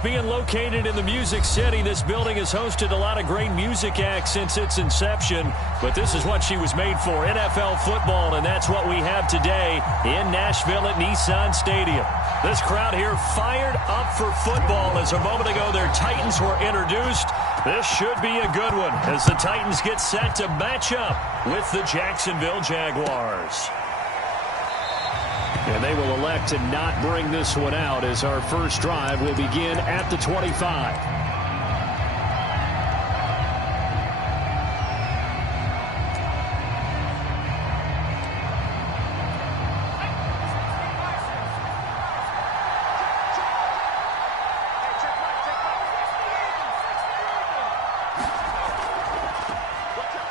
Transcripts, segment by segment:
Being located in the Music City, this building has hosted a lot of great music acts since its inception. But this is what she was made for, NFL football, and that's what we have today in Nashville at Nissan Stadium. This crowd here fired up for football as a moment ago their Titans were introduced. This should be a good one as the Titans get set to match up with the Jacksonville Jaguars. And they will elect to not bring this one out as our first drive will begin at the 25.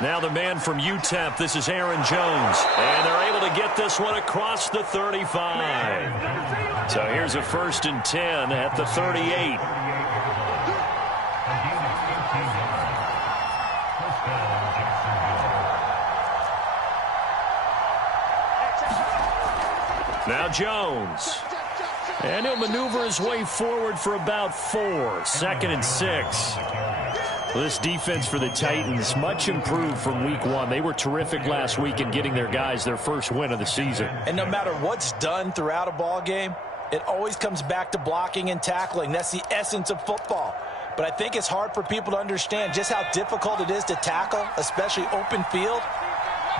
Now the man from UTEP, this is Aaron Jones. And they're able to get this one across the 35. So here's a 1st and 10 at the 38. Now Jones. And he'll maneuver his way forward for about 4. 2nd and 6. This defense for the Titans, much improved from week 1. They were terrific last week in getting their guys their first win of the season. And no matter what's done throughout a ball game, it always comes back to blocking and tackling. That's the essence of football. But I think it's hard for people to understand just how difficult it is to tackle, especially open field.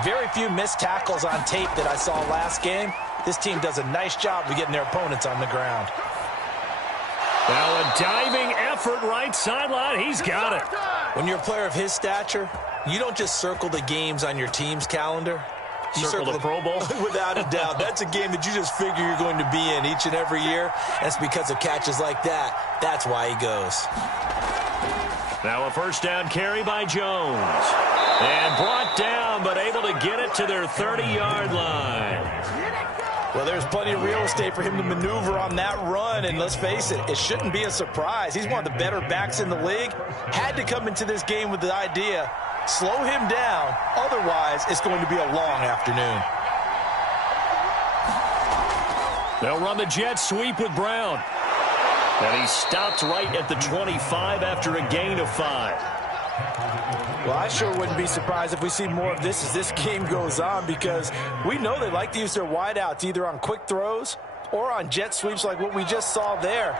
Very few missed tackles on tape that I saw last game. This team does a nice job of getting their opponents on the ground. Now a diving effort right sideline. He's got it. When you're a player of his stature, you don't just circle the games on your team's calendar. You circle the Pro Bowl? Without a doubt. That's a game that you just figure you're going to be in each and every year. That's because of catches like that. That's why he goes. Now a 1st down carry by Jones. And brought down, but able to get it to their 30-yard line. Well, there's plenty of real estate for him to maneuver on that run, and let's face it, it shouldn't be a surprise. He's one of the better backs in the league. Had to come into this game with the idea, slow him down, otherwise it's going to be a long afternoon. They'll run the jet sweep with Brown. And he stopped right at the 25 after a gain of 5. Well, I sure wouldn't be surprised if we see more of this as this game goes on, because we know they like to use their wideouts either on quick throws or on jet sweeps like what we just saw there.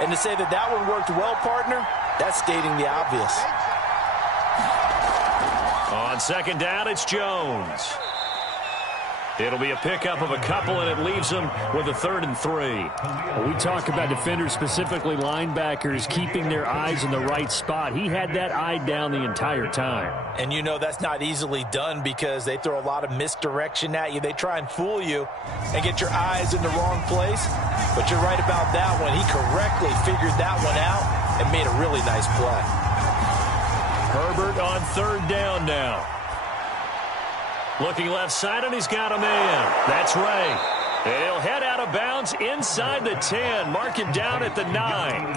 And to say that that one worked well, partner, that's stating the obvious. On 2nd down, it's Jones. It'll be a pickup of a couple, and it leaves them with a 3rd and 3. Well, we talk about defenders, specifically linebackers, keeping their eyes in the right spot. He had that eye down the entire time. And you know that's not easily done because they throw a lot of misdirection at you. They try and fool you and get your eyes in the wrong place. But you're right about that one. He correctly figured that one out and made a really nice play. Herbert on 3rd down now. Looking left side, and he's got a man. That's Ray. And he'll head out of bounds inside the 10. Mark him down at the 9.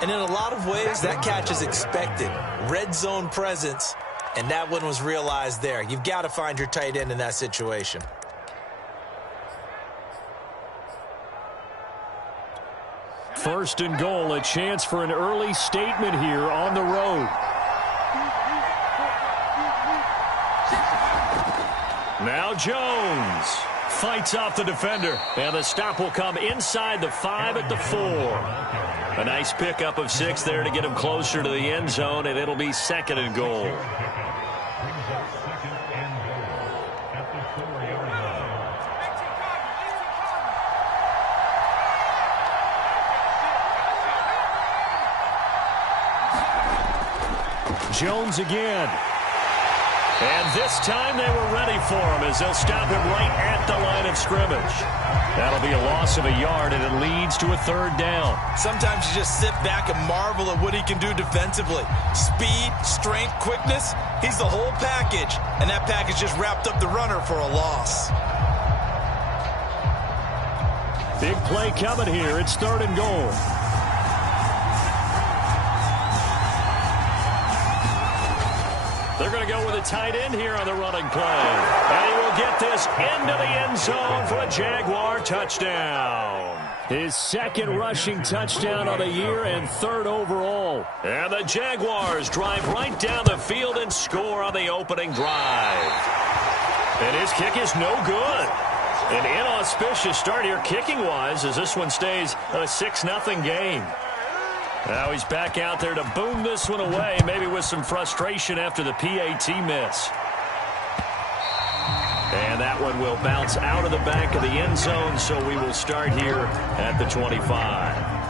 And in a lot of ways, that catch is expected. Red zone presence, and that one was realized there. You've got to find your tight end in that situation. First and goal, a chance for an early statement here on the road. Now Jones fights off the defender, and the stop will come inside the 5 at the 4. A nice pickup of 6 there to get him closer to the end zone, and it'll be 2nd and goal. Jones again. And this time they were ready for him as they'll stop him right at the line of scrimmage. That'll be a loss of a yard, and it leads to a 3rd down. Sometimes you just sit back and marvel at what he can do defensively. Speed, strength, quickness, he's the whole package. And that package just wrapped up the runner for a loss. Big play coming here. It's 3rd and goal. They're going to go with a tight end here on the running play. And he will get this into the end zone for a Jaguar touchdown. His second rushing touchdown of the year and third overall. And the Jaguars drive right down the field and score on the opening drive. And his kick is no good. An inauspicious start here kicking-wise as this one stays a 6-0 game. Now he's back out there to boom this one away, maybe with some frustration after the PAT miss. And that one will bounce out of the back of the end zone, so we will start here at the 25.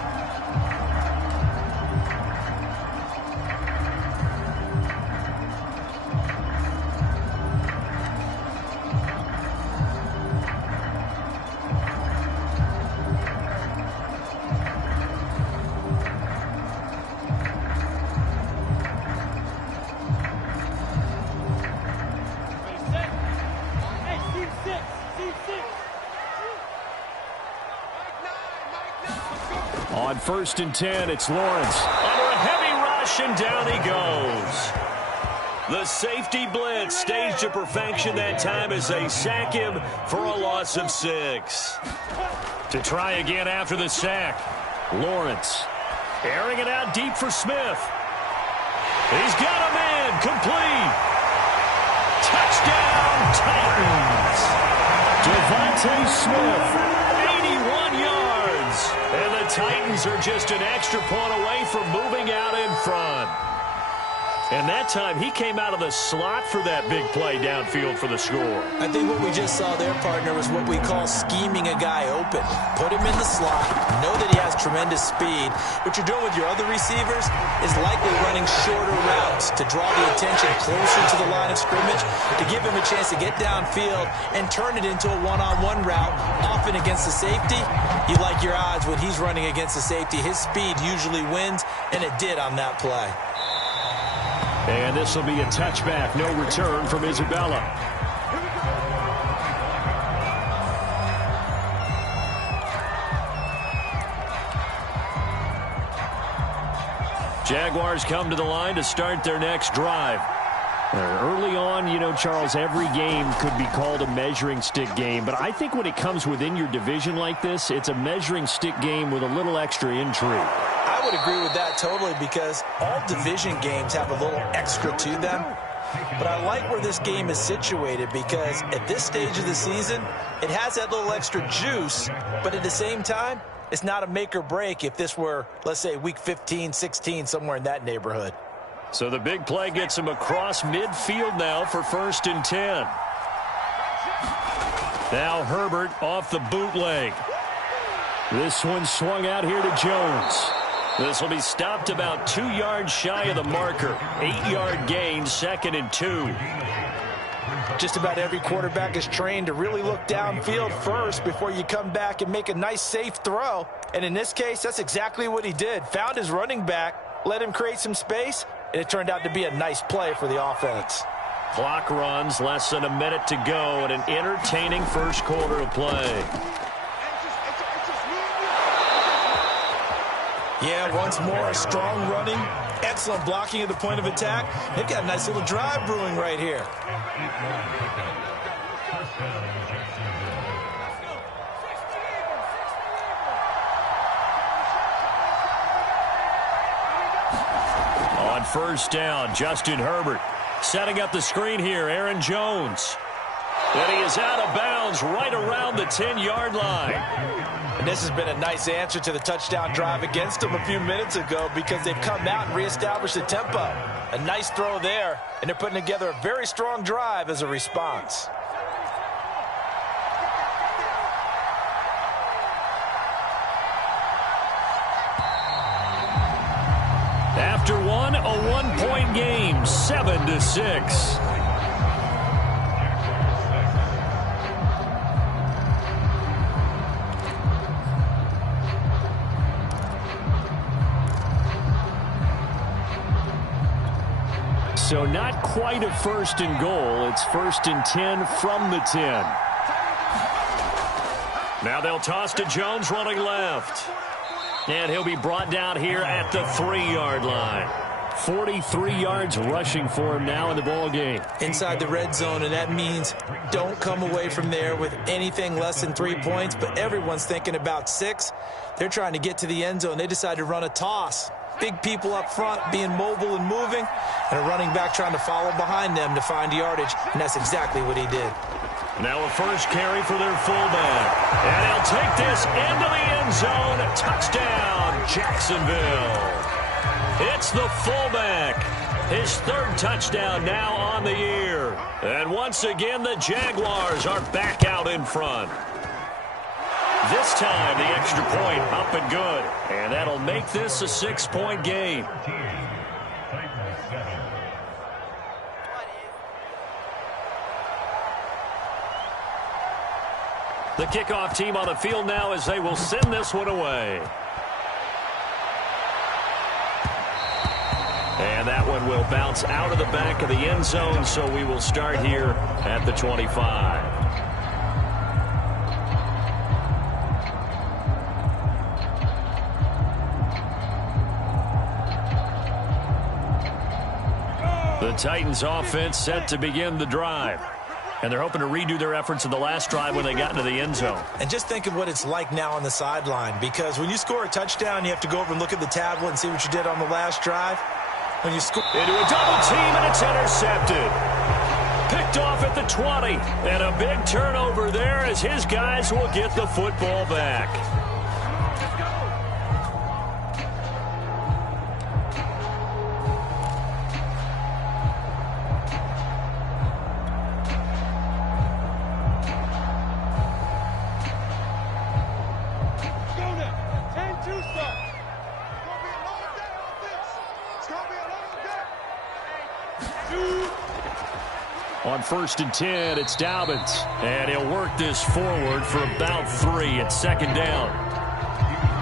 On 1st and 10, it's Lawrence. Under a heavy rush, and down he goes. The safety blitz staged to perfection that time as they sack him for a loss of 6. To try again after the sack, Lawrence airing it out deep for Smith. He's got a man, complete. Touchdown, Titans. Devontae Smith, 81 yards. And the Titans are just an extra point away from moving out in front. And that time, he came out of the slot for that big play downfield for the score. I think what we just saw there, partner, was what we call scheming a guy open. Put him in the slot, know that he has tremendous speed. What you're doing with your other receivers is likely running shorter routes to draw the attention closer to the line of scrimmage, to give him a chance to get downfield and turn it into a one-on-one route, often against the safety. You like your odds when he's running against the safety. His speed usually wins, and it did on that play. And this will be a touchback. No return from Isabella. Jaguars come to the line to start their next drive. Early on, you know, Charles, every game could be called a measuring stick game. But I think when it comes within your division like this, it's a measuring stick game with a little extra intrigue. I would agree with that totally, because all division games have a little extra to them. But I like where this game is situated, because at this stage of the season, it has that little extra juice, but at the same time, it's not a make or break if this were, let's say, week 15, 16, somewhere in that neighborhood. So the big play gets him across midfield now for 1st and 10. Now Herbert off the bootleg. This one swung out here to Jones. This will be stopped about 2 yards shy of the marker. 8-yard gain, 2nd and 2. Just about every quarterback is trained to really look downfield first before you come back and make a nice, safe throw. And in this case, that's exactly what he did. Found his running back, let him create some space, and it turned out to be a nice play for the offense. Clock runs, less than a minute to go, and an entertaining first quarter of play. Yeah, once more, strong running, excellent blocking at the point of attack. They've got a nice little drive brewing right here. On 1st down, Justin Herbert setting up the screen here, Aaron Jones. And he is out of bounds right around the 10-yard line. And this has been a nice answer to the touchdown drive against them a few minutes ago, because they've come out and reestablished the tempo. A nice throw there, and they're putting together a very strong drive as a response. After one, a one-point game, 7-6. So not quite a 1st and goal. It's 1st and 10 from the 10. Now they'll toss to Jones running left. And he'll be brought down here at the 3-yard line. 43 yards rushing for him now in the ball game. Inside the red zone, and that means don't come away from there with anything less than 3 points, but everyone's thinking about 6. They're trying to get to the end zone. They decide to run a toss. Big people up front being mobile and moving, and a running back trying to follow behind them to find yardage, and that's exactly what he did. Now a first carry for their fullback. And he'll take this into the end zone. Touchdown, Jacksonville. It's the fullback. His 3rd touchdown now on the year. And once again, the Jaguars are back out in front. This time, the extra point up and good. And that'll make this a 6-point game. The kickoff team on the field now as they will send this one away. And that one will bounce out of the back of the end zone, so we will start here at the 25. The Titans offense set to begin the drive. And they're hoping to redo their efforts in the last drive when they got into the end zone. And just think of what it's like now on the sideline, because when you score a touchdown, you have to go over and look at the tablet and see what you did on the last drive. When you score into a double team, and it's intercepted. Picked off at the 20. And a big turnover there as his guys will get the football back. On 1st and 10, it's Dobbins. And he'll work this forward for about 3. It's 2nd down.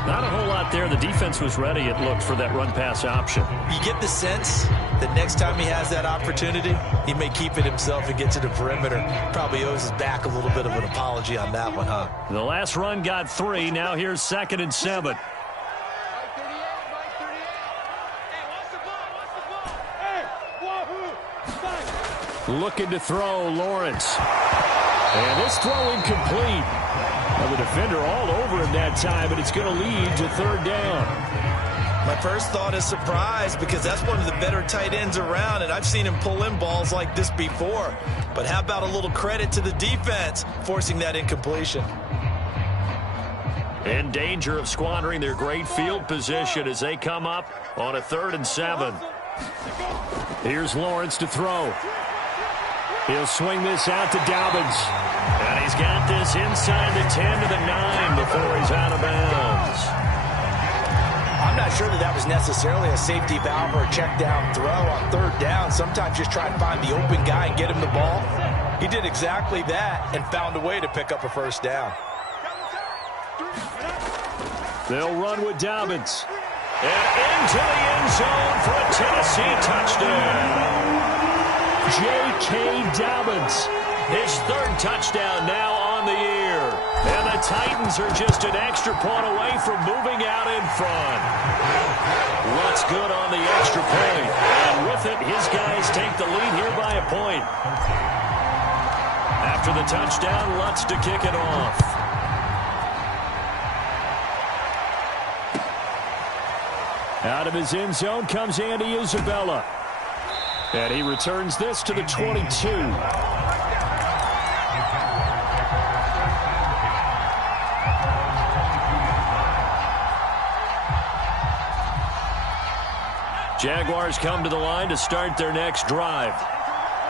Not a whole lot there. The defense was ready, it looked, for that run-pass option. You get the sense that next time he has that opportunity, he may keep it himself and get to the perimeter. Probably owes his back a little bit of an apology on that one, huh? The last run got 3. Now here's 2nd and 7. Looking to throw, Lawrence. And this throw incomplete. Well, the defender all over him that time, and it's going to lead to 3rd down. My first thought is surprise, because that's one of the better tight ends around, and I've seen him pull in balls like this before. But how about a little credit to the defense forcing that incompletion? In danger of squandering their great field position as they come up on a 3rd and 7. Here's Lawrence to throw. He'll swing this out to Dobbins. And he's got this inside the 10 to the 9 before he's out of bounds. I'm not sure that was necessarily a safety valve or a check down throw on 3rd down. Sometimes just try and find the open guy and get him the ball. He did exactly that and found a way to pick up a 1st down. They'll run with Dobbins. And into the end zone for a Tennessee touchdown. J.K. Dobbins, his 3rd touchdown now on the year. And the Titans are just an extra point away from moving out in front. Lutz good on the extra point. And with it, his guys take the lead here by a point. After the touchdown, Lutz to kick it off. Out of his end zone comes Andy Isabella. And he returns this to the 22. Jaguars come to the line to start their next drive.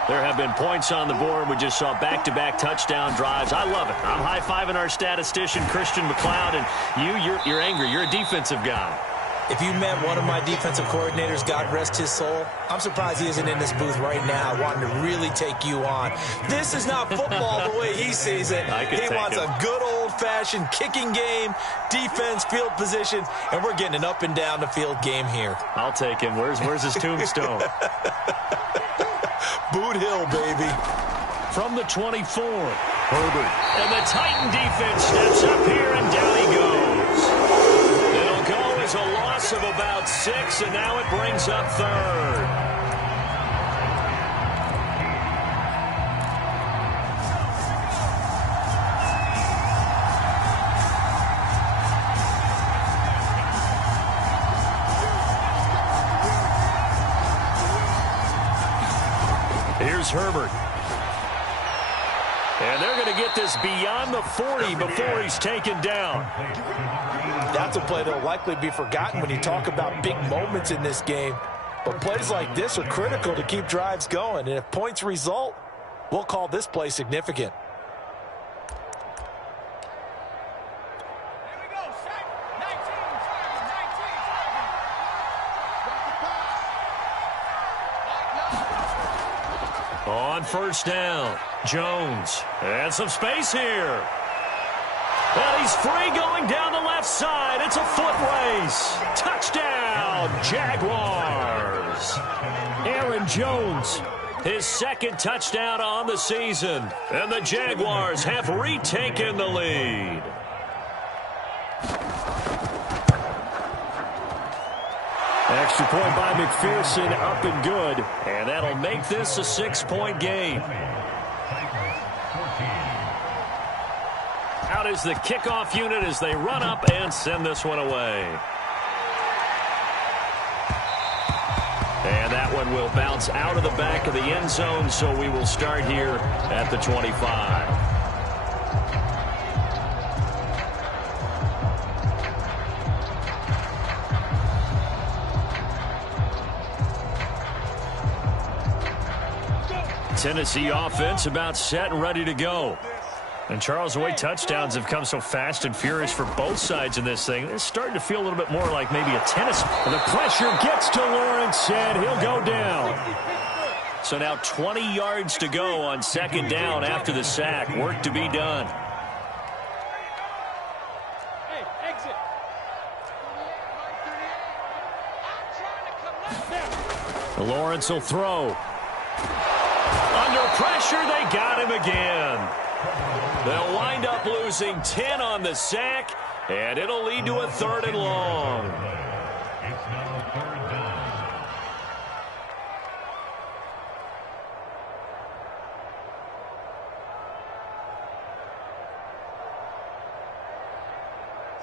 There have been points on the board. We just saw back-to-back touchdown drives. I love it. I'm high-fiving our statistician, Christian McLeod, and you're angry. You're a defensive guy. If you met one of my defensive coordinators, God rest his soul, I'm surprised he isn't in this booth right now wanting to really take you on. This is not football the way he sees it. He wants a good old-fashioned kicking game, defense, field position, and we're getting an up-and-down-the-field game here. I'll take him. Where's his tombstone? Boot Hill, baby. From the 24, Herbert. And the Titan defense steps up here, and down he goes. It'll go as a loss loss of about 6, and now it brings up 3rd. Here's Herbert. And they're going to get this beyond the 40 before he's taken down. That's a play that will likely be forgotten when you talk about big moments in this game. But plays like this are critical to keep drives going. And if points result, we'll call this play significant. On first down, Jones. And some space here. And he's free going down the left side. It's a foot race. Touchdown, Jaguars. Aaron Jones, his 2nd touchdown on the season. And the Jaguars have retaken the lead. Extra point by McPherson, up and good. And that'll make this a 6-point game. Out is the kickoff unit as they run up and send this one away. And that one will bounce out of the back of the end zone, so we will start here at the 25. Tennessee offense about set and ready to go. And Charles, the way touchdowns have come so fast and furious for both sides in this thing, it's starting to feel a little bit more like maybe a tennis. And the pressure gets to Lawrence, and he'll go down. So now 20 yards to go on 2nd down after the sack. Work to be done. Lawrence will throw. Under pressure, they got him again. They'll wind up losing 10 on the sack, and it'll lead to a 3rd and long. It's now 3rd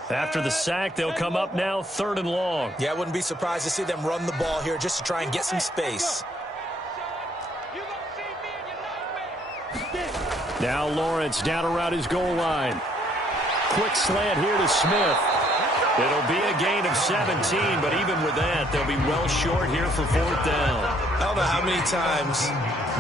down. After the sack, they'll come up now 3rd and long. Yeah, I wouldn't be surprised to see them run the ball here just to try and get some space. Now Lawrence down around his goal line. Quick slant here to Smith. It'll be a gain of 17, but even with that, they'll be well short here for 4th down. I don't know how many times,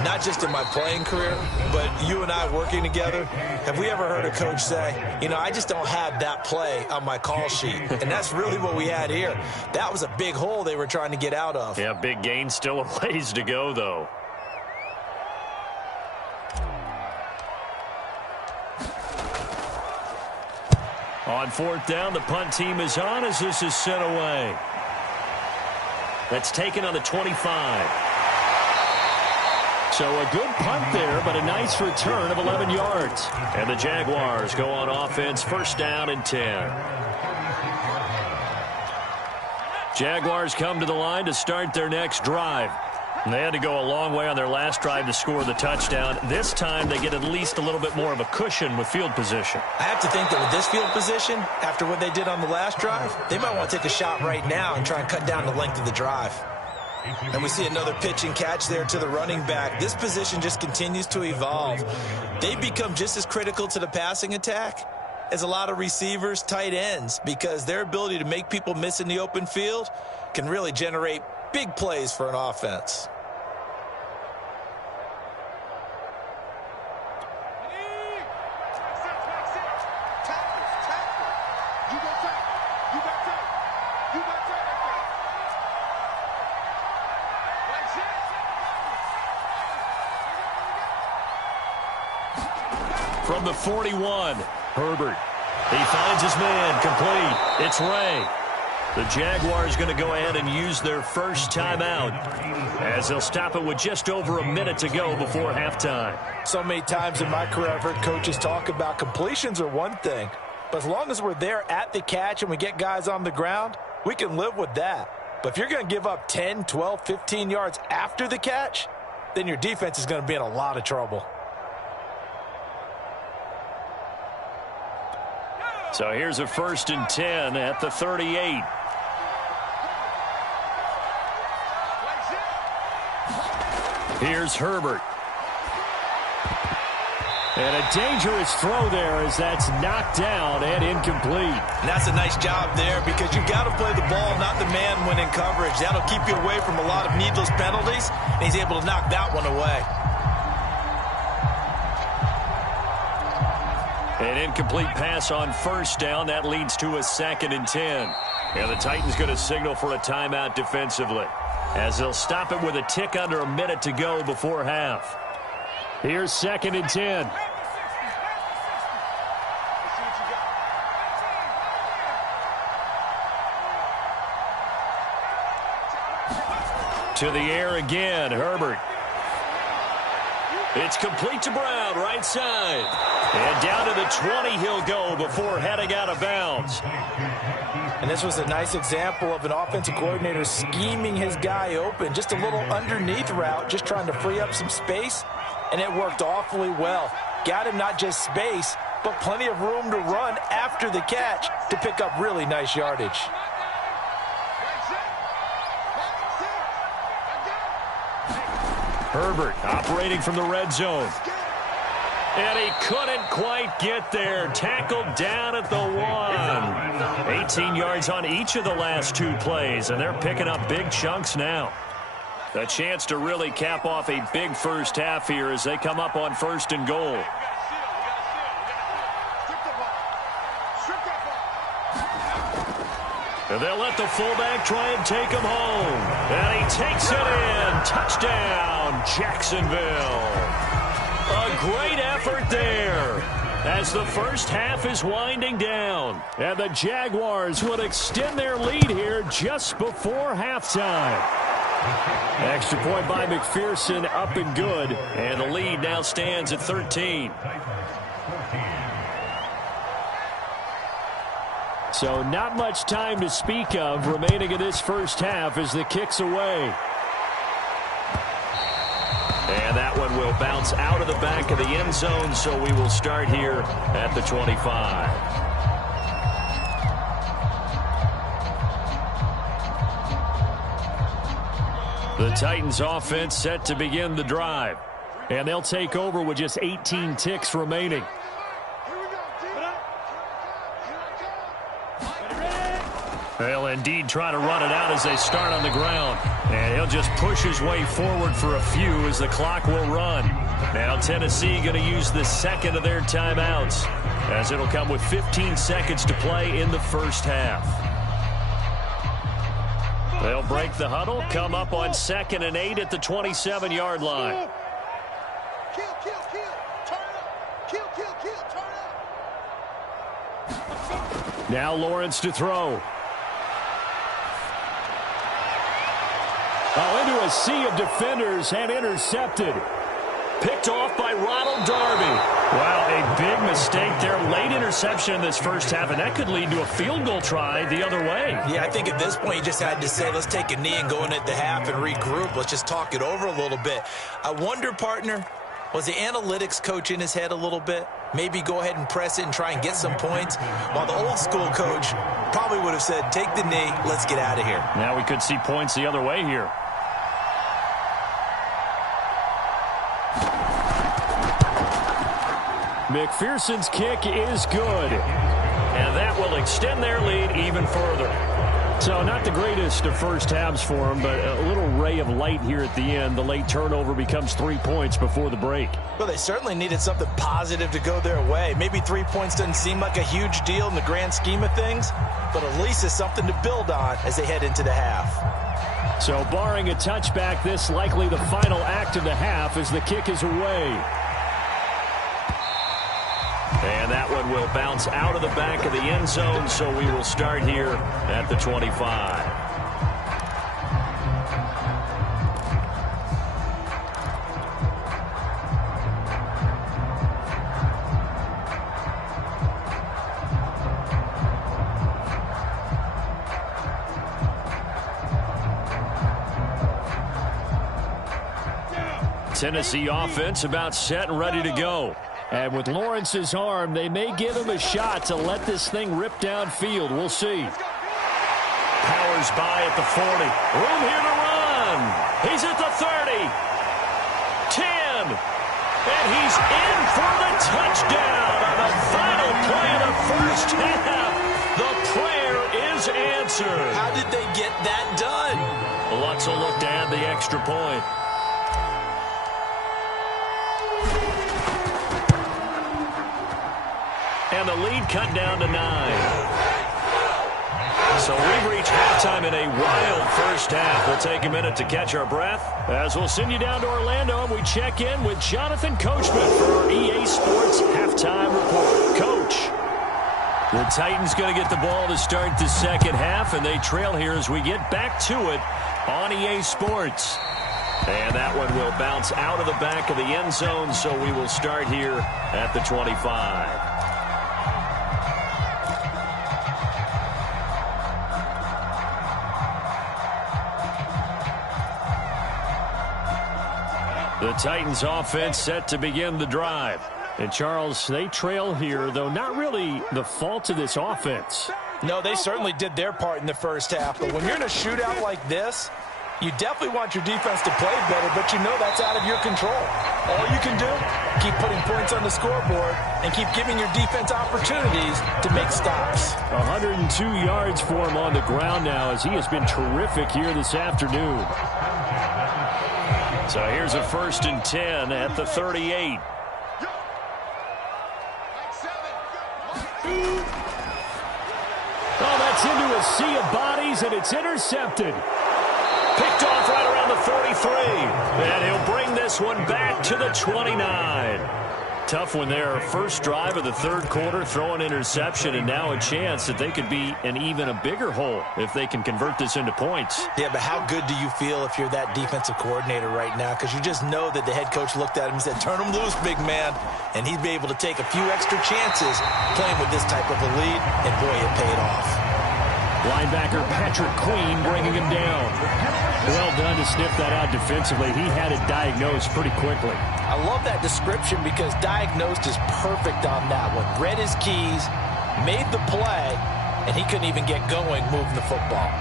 not just in my playing career, but you and I working together, have we ever heard a coach say, you know, I just don't have that play on my call sheet. And that's really what we had here. That was a big hole they were trying to get out of. Yeah, big gain, still a ways to go, though. On 4th down, the punt team is on as this is sent away. That's taken on the 25. So a good punt there, but a nice return of 11 yards. And the Jaguars go on offense, 1st down and 10. Jaguars come to the line to start their next drive. And they had to go a long way on their last drive to score the touchdown. This time they get at least a little bit more of a cushion with field position. I have to think that with this field position, after what they did on the last drive, they might want to take a shot right now and try and cut down the length of the drive. And we see another pitch and catch there to the running back. This position just continues to evolve. They become just as critical to the passing attack as a lot of receivers, tight ends, because their ability to make people miss in the open field can really generate big plays for an offense. From the 41, Herbert. He finds his man, complete. It's Ray. The Jaguars going to go ahead and use their first timeout as they'll stop it with just over a minute to go before halftime. So many times in my career I've heard coaches talk about completions are one thing, but as long as we're there at the catch and we get guys on the ground, we can live with that. But if you're going to give up 10, 12, 15 yards after the catch, then your defense is going to be in a lot of trouble. So here's a 1st and 10 at the 38. Here's Herbert. And a dangerous throw there as that's knocked down and incomplete. And that's a nice job there because you've got to play the ball, not the man when in coverage. That'll keep you away from a lot of needless penalties, and he's able to knock that one away. An incomplete pass on 1st down. That leads to a 2nd and 10. And the Titans going to signal for a timeout defensively, as they'll stop it with a tick under a minute to go before half. Here's 2nd and 10. To the air again, Herbert. It's complete to Brown, right side. And down to the 20 he'll go before heading out of bounds. And this was a nice example of an offensive coordinator scheming his guy open. Just a little underneath route, just trying to free up some space. And it worked awfully well. Got him not just space, but plenty of room to run after the catch to pick up really nice yardage. Herbert operating from the red zone. And he couldn't quite get there. Tackled down at the 1. 18 yards on each of the last 2 plays, and they're picking up big chunks now. A chance to really cap off a big first half here as they come up on 1st and goal. And they'll let the fullback try and take him home. And he takes it in. Touchdown, Jacksonville. A great effort there as the first half is winding down. And the Jaguars will extend their lead here just before halftime. Extra point by McPherson, up and good. And the lead now stands at 13. So not much time to speak of remaining in this first half as the kick's away. And that one will bounce out of the back of the end zone, so we will start here at the 25. The Titans offense set to begin the drive. And they'll take over with just 18 ticks remaining. They'll indeed try to run it out as they start on the ground. And he'll just push his way forward for a few as the clock will run. Now Tennessee going to use the 2nd of their timeouts, as it'll come with 15 seconds to play in the first half. They'll break the huddle, come up on 2nd and 8 at the 27-yard line. Now Lawrence to throw. Oh, into a sea of defenders and intercepted. Picked off by Ronald Darby. Wow, a big mistake there. Late interception in this first half, and that could lead to a field goal try the other way. Yeah, I think at this point you just had to say, let's take a knee and go in at the half and regroup. Let's just talk it over a little bit. I wonder, partner, was the analytics coach in his head a little bit? Maybe go ahead and press it and try and get some points, while the old school coach probably would have said, take the knee, let's get out of here. Now we could see points the other way here. McPherson's kick is good. And that will extend their lead even further. So not the greatest of first halves for them, but a little ray of light here at the end. The late turnover becomes 3 points before the break. Well, they certainly needed something positive to go their way. Maybe 3 points doesn't seem like a huge deal in the grand scheme of things, but at least it's something to build on as they head into the half. So barring a touchback, this likely the final act of the half as the kick is away. And that one will bounce out of the back of the end zone, so we will start here at the 25. Tennessee offense about set and ready to go. And with Lawrence's arm, they may give him a shot to let this thing rip downfield. We'll see. Powers by at the 40. Room here to run. He's at the 30. 10. And he's in for the touchdown on the final play of the first half. The prayer is answered. How did they get that done? Lutz will look to add the extra point. And the lead cut down to 9. So we've reached halftime in a wild first half. We'll take a minute to catch our breath as we'll send you down to Orlando and we check in with Jonathan Coachman for our EA Sports Halftime Report. Coach. The Titans going to get the ball to start the second half, and they trail here as we get back to it on EA Sports. And that one will bounce out of the back of the end zone, so we will start here at the 25. The Titans offense set to begin the drive. And, Charles, they trail here, though not really the fault of this offense. No, they certainly did their part in the first half. But when you're in a shootout like this, you definitely want your defense to play better, but you know that's out of your control. All you can do, keep putting points on the scoreboard and keep giving your defense opportunities to make stops. 102 yards for him on the ground now as he has been terrific here this afternoon. So here's a 1st and 10 at the 38. Oh, that's into a sea of bodies, and it's intercepted. Picked off right around the 43. And he'll bring this one back to the 29. Tough one there. First drive of the third quarter, throw an interception, and now a chance that they could be in even a bigger hole if they can convert this into points. Yeah, but how good do you feel if you're that defensive coordinator right now? Because you just know that the head coach looked at him and said, turn him loose, big man. And he'd be able to take a few extra chances playing with this type of a lead, and boy, it paid off. Linebacker Patrick Queen bringing him down. Well done to sniff that out defensively. He had it diagnosed pretty quickly. I love that description because diagnosed is perfect on that one. Read his keys, made the play, and he couldn't even get going moving the football.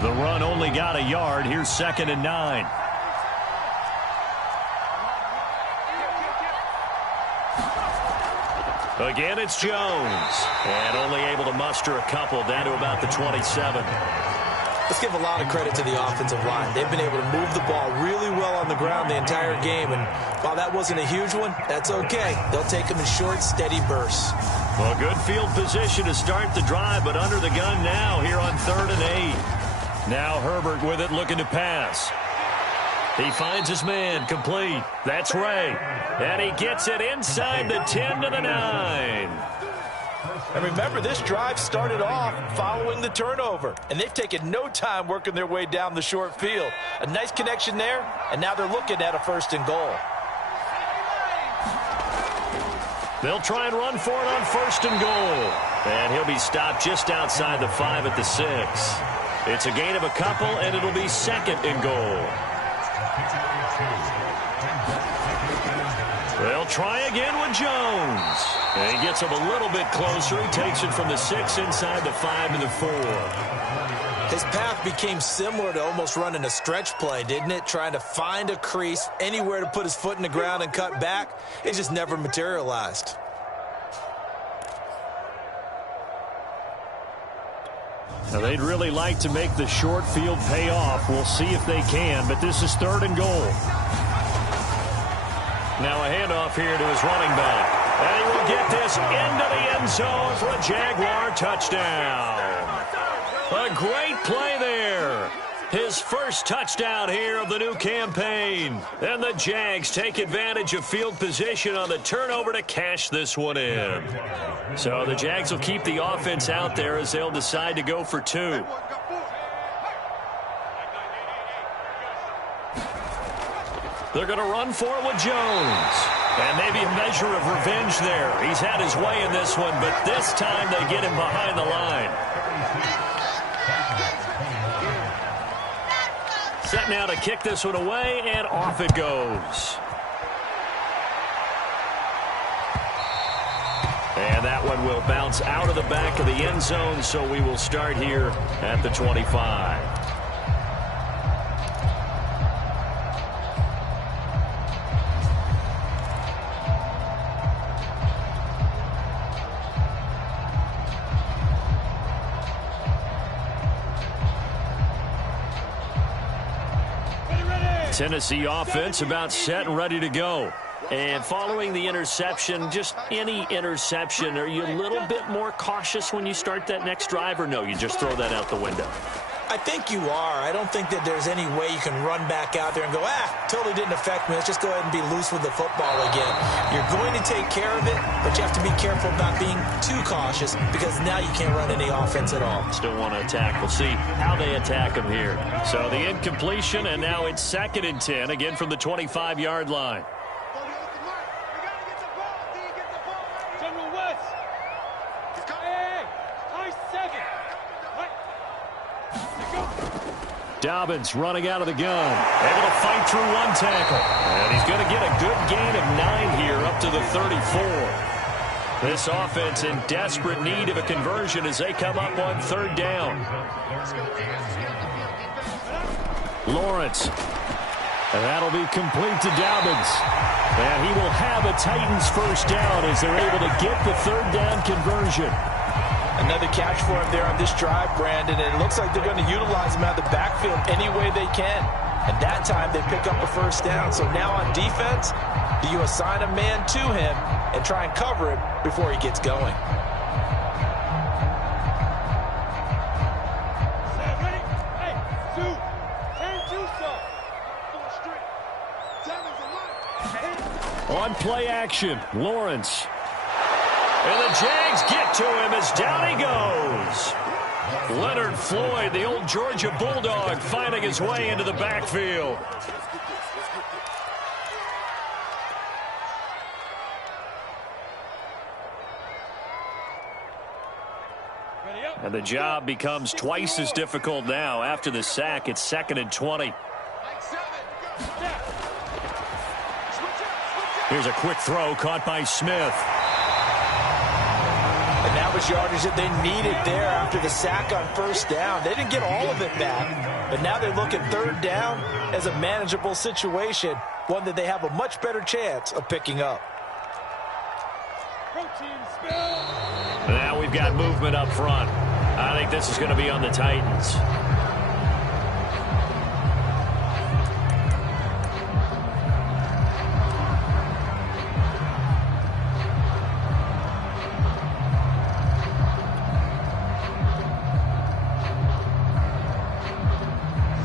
The run only got a yard. Here's 2nd and 9. Again, it's Jones. And only able to muster a couple down to about the 27. Let's give a lot of credit to the offensive line. They've been able to move the ball really well on the ground the entire game. And while that wasn't a huge one, that's okay. They'll take them in short, steady bursts. Well, good field position to start the drive, but under the gun now here on 3rd and 8. Now Herbert with it, looking to pass. He finds his man, complete. That's Ray. And he gets it inside the 10 to the 9. And remember, this drive started off following the turnover. And they've taken no time working their way down the short field. A nice connection there, and now they're looking at a 1st and goal. They'll try and run for it on 1st and goal. And he'll be stopped just outside the 5 at the 6. It's a gain of a couple, and it'll be 2nd and goal. They'll try again with Jones. And he gets him a little bit closer. He takes it from the 6 inside the 5 to the 4. His path became similar to almost running a stretch play, didn't it? Trying to find a crease, anywhere to put his foot in the ground and cut back. It just never materialized. Now, they'd really like to make the short field pay off. We'll see if they can, but this is 3rd and goal. Now a handoff here to his running back. And he will get this into the end zone for a Jaguar touchdown. A great play there. His first touchdown here of the new campaign. And the Jags take advantage of field position on the turnover to cash this one in. So the Jags will keep the offense out there as they'll decide to go for 2. They're going to run for it with Jones. And maybe a measure of revenge there. He's had his way in this one, but this time they get him behind the line. Set now to kick this one away, and off it goes. And that one will bounce out of the back of the end zone, so we will start here at the 25. Tennessee offense about set and ready to go. And following the interception, just any interception, are you a little bit more cautious when you start that next drive, or no, you just throw that out the window? I think you are. I don't think that there's any way you can run back out there and go, totally didn't affect me. Let's just go ahead and be loose with the football again. You're going to take care of it, but you have to be careful about being too cautious because now you can't run any offense at all. Still want to attack. We'll see how they attack them here. So the incompletion, and now it's 2nd and 10, again from the 25-yard line. Dobbins running out of the gun. Able to fight through one tackle. And he's going to get a good gain of 9 here up to the 34. This offense in desperate need of a conversion as they come up on 3rd down. Lawrence. And that'll be complete to Dobbins. And he will have a Titans first down as they're able to get the 3rd down conversion. Another catch for him there on this drive, Brandon, and it looks like they're going to utilize him out of the backfield any way they can. And that time they pick up a first down. So now on defense, do you assign a man to him and try and cover him before he gets going? On play action, Lawrence. And the Jags get to him as down he goes. Leonard Floyd, the old Georgia Bulldog, finding his way into the backfield. And the job becomes twice as difficult now. After the sack, it's 2nd and 20. Here's a quick throw caught by Smith. And that was yardage that they needed there after the sack on first down. They didn't get all of it back, but now they're looking 3rd down as a manageable situation, one that they have a much better chance of picking up. Now we've got movement up front. I think this is going to be on the Titans.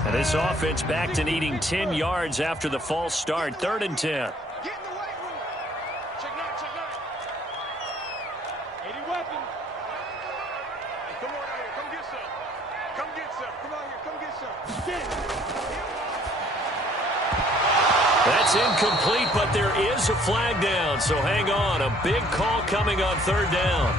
And this offense back to needing 10 yards after the false start. 3rd and 10. Get in the weight room. Check nine. 80 weapons. Hey, come on out here. Come get some. Come get some. Come out here. Come get some. Get it. That's incomplete, but there is a flag down. So hang on. A big call coming on 3rd down.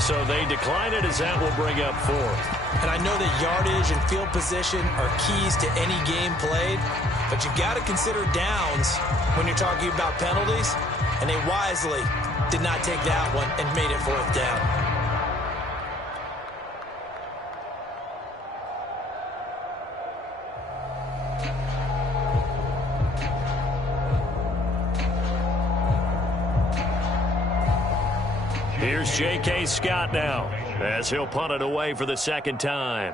So they decline it as that will bring up 4th. And I know that yardage and field position are keys to any game played, but you got to consider downs when you're talking about penalties, and they wisely did not take that one and made it 4th down. Here's J.K. Scott now as he'll punt it away for the 2nd time.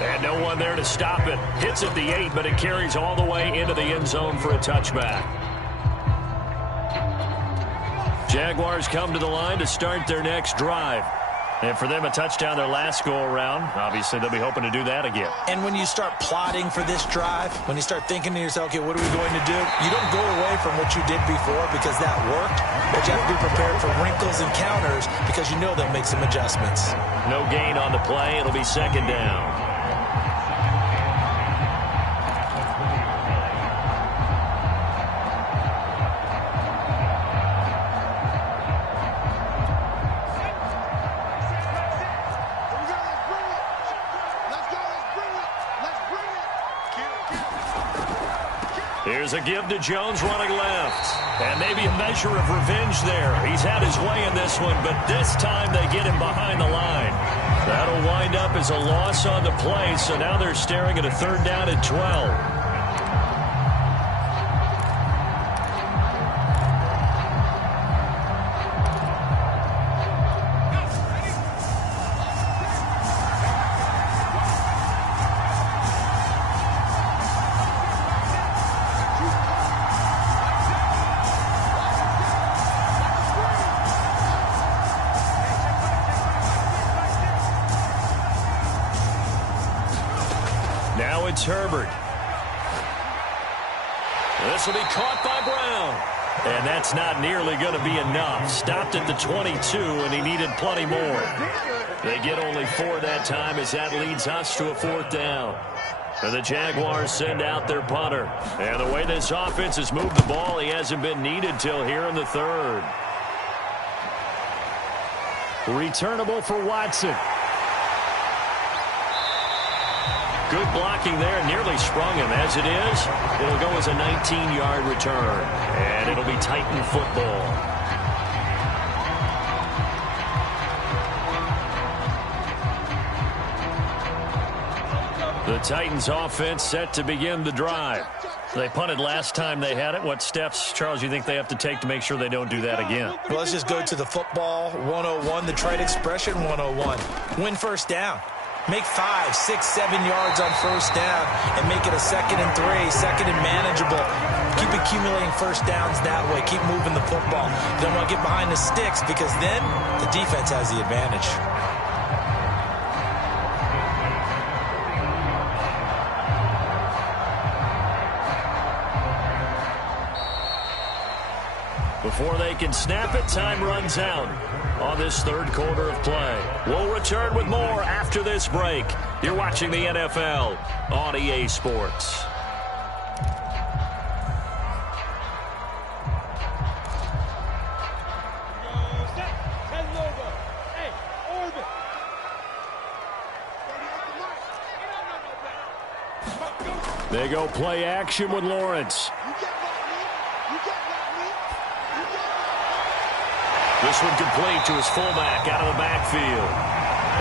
And no one there to stop it. Hits at the 8, but it carries all the way into the end zone for a touchback. Jaguars come to the line to start their next drive. And for them, a touchdown their last go-around. Obviously, they'll be hoping to do that again. And when you start plotting for this drive, when you start thinking to yourself, okay, what are we going to do? You don't go away from what you did before because that worked, but you have to be prepared for wrinkles and counters because you know they'll make some adjustments. No gain on the play. It'll be 2nd down. Here's a give to Jones running left. And maybe a measure of revenge there. He's had his way in this one, but this time they get him behind the line. That'll wind up as a loss on the play, so now they're staring at a 3rd down and 12. Now it's Herbert. This will be caught by Brown. And that's not nearly going to be enough. Stopped at the 22, and he needed plenty more. They get only 4 that time as that leads us to a 4th down. And the Jaguars send out their punter. And the way this offense has moved the ball, he hasn't been needed till here in the 3rd. Returnable for Watson. Good blocking there, nearly sprung him. As it is, it'll go as a 19-yard return. And it'll be Titan football. The Titans offense set to begin the drive. They punted last time they had it. What steps, Charles, you think they have to take to make sure they don't do that again? Well, let's just go to the football 101, the trite expression 101. Win first down. Make 5, 6, 7 yards on first down and make it a 2nd and 3, 2nd and manageable. Keep accumulating first downs that way. Keep moving the football. Don't want to get behind the sticks because then the defense has the advantage. Before they can snap it, time runs out on this 3rd quarter of play. We'll return with more after this break. You're watching the NFL on EA Sports. They go play action with Lawrence. This one complete to his fullback out of the backfield.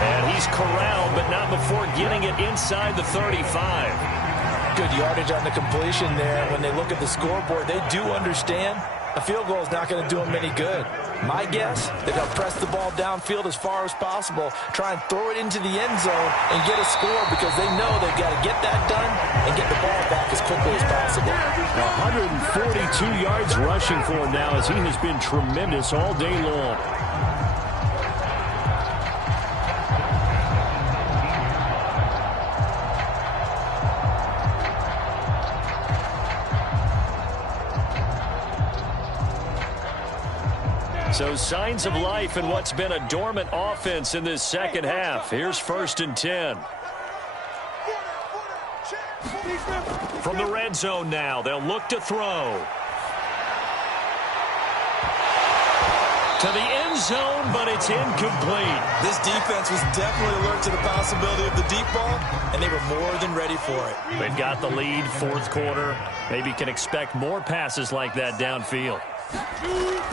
And he's corralled, but not before getting it inside the 35. Good yardage on the completion there. When they look at the scoreboard, they do understand a field goal is not going to do them any good. My guess, they're going to press the ball downfield as far as possible, try and throw it into the end zone and get a score because they know they've got to get that done and get the ball back as quickly as possible. 142 yards rushing for him now as he has been tremendous all day long. So signs of life in what's been a dormant offense in this second half. Here's 1st and 10. From the red zone now, they'll look to throw. To the end zone, but it's incomplete. This defense was definitely alert to the possibility of the deep ball, and they were more than ready for it. They've got the lead, 4th quarter. Maybe can expect more passes like that downfield.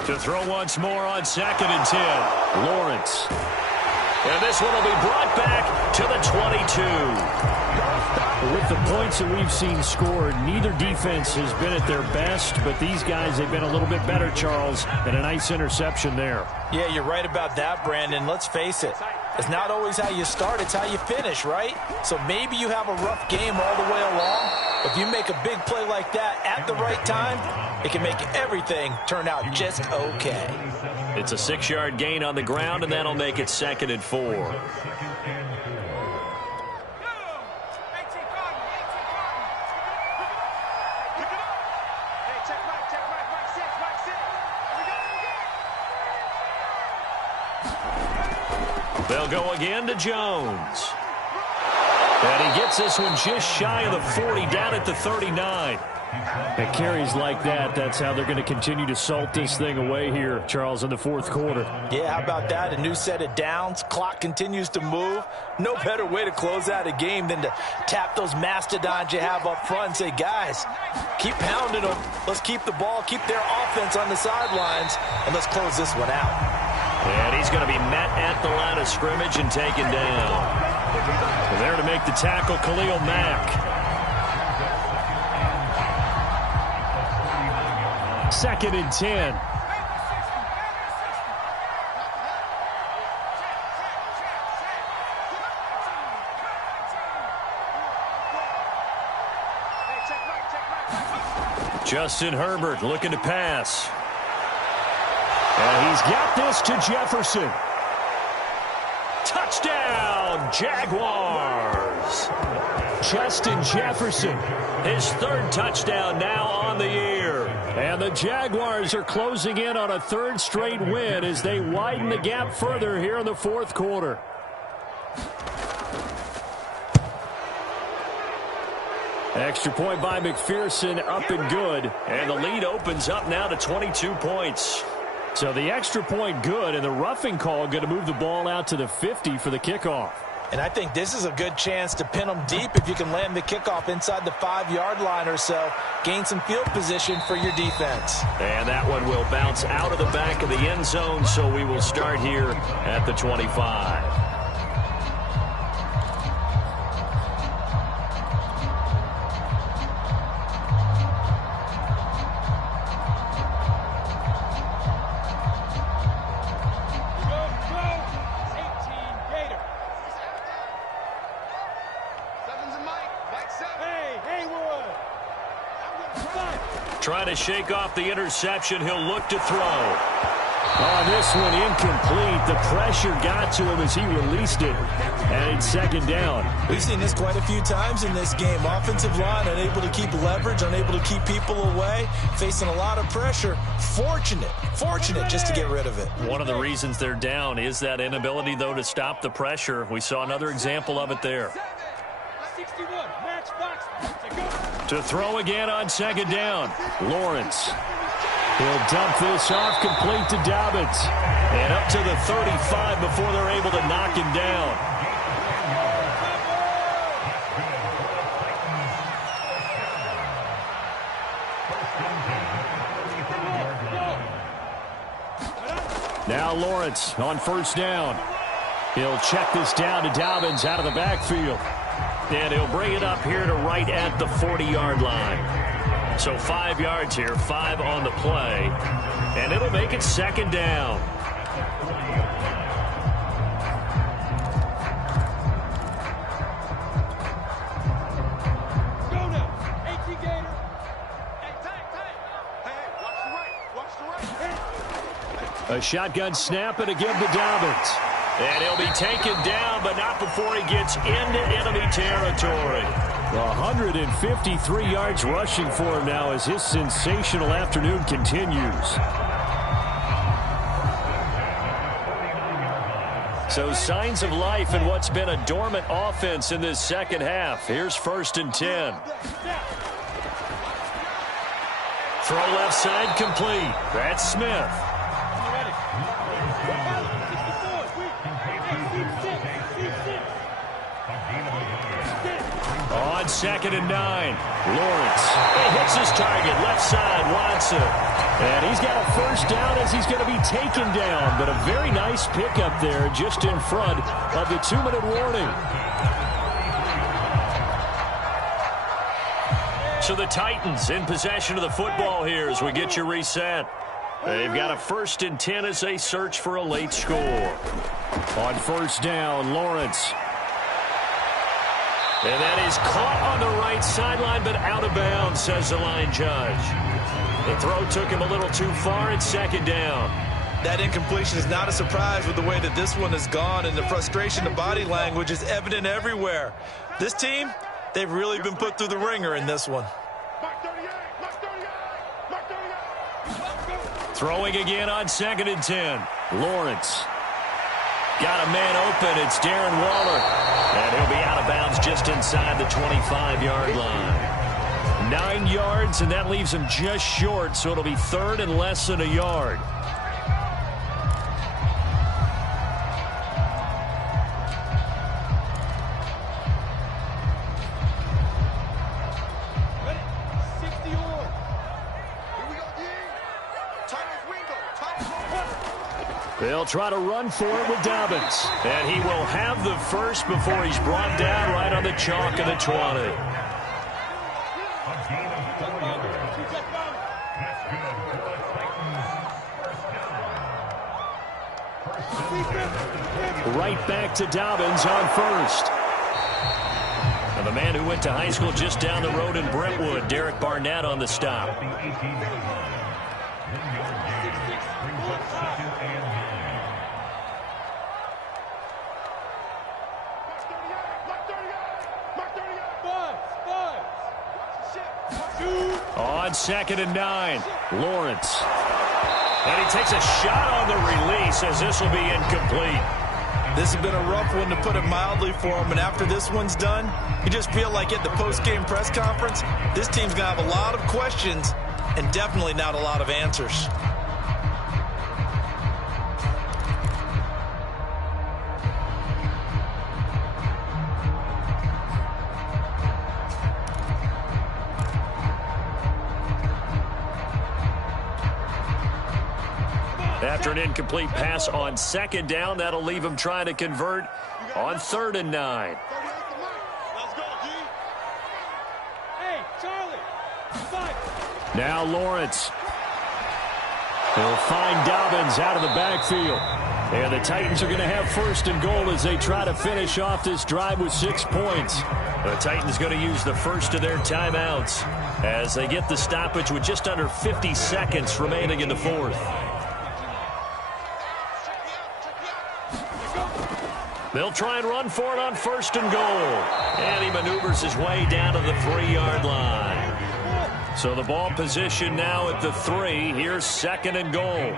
To throw once more on 2nd and 10. Lawrence. And this one will be brought back to the 22. With the points that we've seen scored, neither defense has been at their best, but these guys have been a little bit better, Charles, and a nice interception there. Yeah, you're right about that, Brandon. Let's face it. It's not always how you start, it's how you finish, right? So maybe you have a rough game all the way along. If you make a big play like that at the right time, it can make everything turn out just okay. It's a 6-yard gain on the ground, and that'll make it 2nd and 4. They'll go again to Jones. And he gets this one just shy of the 40, down at the 39. And carries like that, that's how they're going to continue to salt this thing away here, Charles, in the fourth quarter. Yeah, how about that? A new set of downs. Clock continues to move. No better way to close out a game than to tap those mastodons you have up front and say, guys, keep pounding them. Let's keep the ball, keep their offense on the sidelines, and let's close this one out. And he's going to be met at the line of scrimmage and taken down. There to make the tackle, Khalil Mack. Second and 10. Justin Herbert looking to pass. And he's got this to Jefferson. Touchdown, Jaguars. Justin Jefferson. His third touchdown now on the year. And the Jaguars are closing in on a third straight win as they widen the gap further here in the fourth quarter. Extra point by McPherson, up and good. And the lead opens up now to 22 points. So the extra point good, and the roughing call going to move the ball out to the 50 for the kickoff. And I think this is a good chance to pin them deep if you can land the kickoff inside the 5-yard line or so. Gain some field position for your defense. And that one will bounce out of the back of the end zone, so we will start here at the 25. Trying to shake off the interception. He'll look to throw. On this one, incomplete. The pressure got to him as he released it. And it's second down. We've seen this quite a few times in this game. Offensive line unable to keep leverage, unable to keep people away, facing a lot of pressure. Fortunate just to get rid of it. One of the reasons they're down is that inability, though, to stop the pressure. We saw another example of it there. 61, match box. To throw again on second down. Lawrence. He'll dump this off complete to Dobbins. And up to the 35 before they're able to knock him down. Now Lawrence on first down. He'll check this down to Dobbins out of the backfield. And he'll bring it up here to right at the 40-yard line. So 5 yards here, 5 on the play. And it'll make it second down. Go now. 18 gainer. Hey, tight. Hey, watch the right. A shotgun snap and again to Dobbins. And he'll be taken down, but not before he gets into enemy territory. 153 yards rushing for him now as his sensational afternoon continues. So signs of life in what's been a dormant offense in this second half. Here's first and 10. Throw left side complete. That's Smith. On second and 9, Lawrence. He hits his target, left side, Watson. And he's got a first down as he's going to be taken down. But a very nice pickup there just in front of the 2-minute warning. So the Titans in possession of the football here as we get you reset. They've got a first and 10 as they search for a late score. On first down, Lawrence. And that is caught on the right sideline, but out of bounds, says the line judge. The throw took him a little too far. It's second down. That incompletion is not a surprise with the way that this one has gone, and the frustration, the body language is evident everywhere. This team, they've really been put through the ringer in this one. Mark 38, Mark 38, Mark 38. Throwing again on second and 10. Lawrence Got a man open. It's Darren Waller. And he'll be out of bounds just inside the 25-yard line. 9 yards, and that leaves him just short, so it'll be third and less than a yard. They'll try to run for it with Dobbins. And he will have the first before he's brought down right on the chalk of the 20. Right back to Dobbins on first. And the man who went to high school just down the road in Brentwood, Derek Barnett, on the stop. On 2nd and 9, Lawrence. And he takes a shot on the release as this will be incomplete. This has been a rough one, to put it mildly, for him. And after this one's done, you just feel like at the post-game press conference, this team's going to have a lot of questions and definitely not a lot of answers. After an incomplete pass on 2nd down, that'll leave him trying to convert on 3rd and 9. Let's go, G. Hey, Charlie. Now Lawrence. He'll find Dobbins out of the backfield. And the Titans are going to have 1st and goal as they try to finish off this drive with 6 points. The Titans going to use the first of their timeouts as they get the stoppage with just under 50 seconds remaining in the 4th. They'll try and run for it on 1st and goal. And he maneuvers his way down to the 3-yard line. So the ball position now at the 3. Here's 2nd and goal.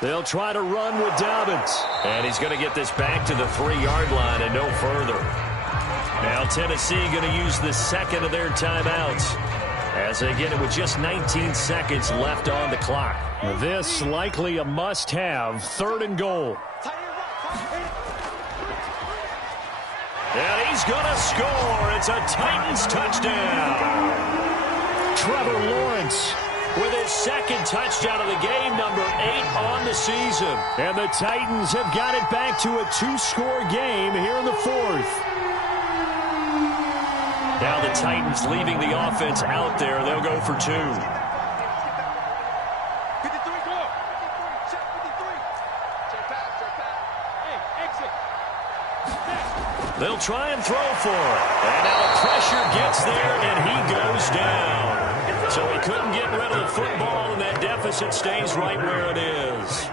They'll try to run with Dobbins. And he's going to get this back to the 3-yard line and no further. Now Tennessee going to use the 2nd of their timeouts as they get it with just 19 seconds left on the clock. This likely a must-have 3rd and goal. And he's going to score. It's a Titans touchdown. Trevor Lawrence with his 2nd touchdown of the game, number 8 on the season. And the Titans have got it back to a 2-score game here in the 4th. Now the Titans leaving the offense out there. They'll go for 2. They'll try and throw for it. And now the pressure gets there, and he goes down. So he couldn't get rid of the football, and that deficit stays right where it is.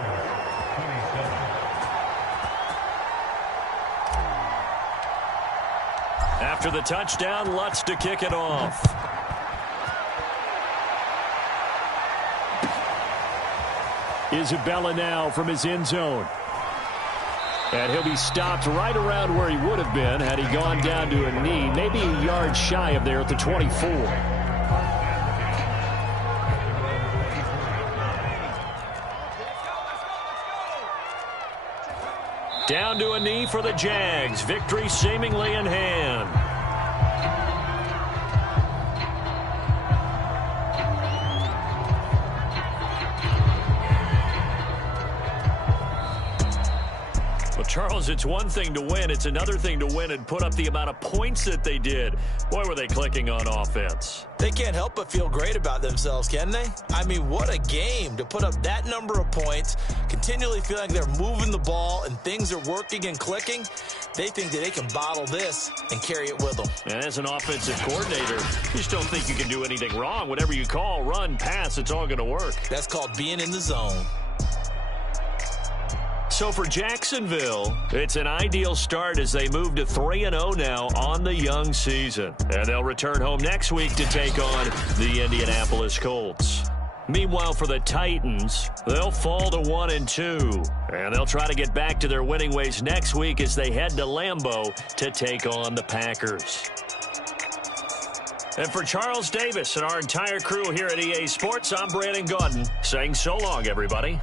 After the touchdown, Lutz to kick it off. Isabella now from his end zone. And he'll be stopped right around where he would have been had he gone down to a knee, maybe a yard shy of there at the 24. Down to a knee for the Jags. Victory seemingly in hand. Well, Charles, it's one thing to win. It's another thing to win and put up the amount of points that they did. Boy, were they clicking on offense. They can't help but feel great about themselves, can they? I mean, what a game to put up that number of points, continually feeling they're moving the ball and things are working and clicking. They think that they can bottle this and carry it with them. And as an offensive coordinator, you just don't think you can do anything wrong. Whatever you call, run, pass, it's all going to work. That's called being in the zone. So for Jacksonville, it's an ideal start as they move to 3-0 now on the young season. And they'll return home next week to take on the Indianapolis Colts. Meanwhile, for the Titans, they'll fall to 1-2. And they'll try to get back to their winning ways next week as they head to Lambeau to take on the Packers. And for Charles Davis and our entire crew here at EA Sports, I'm Brandon Gaudin saying so long, everybody.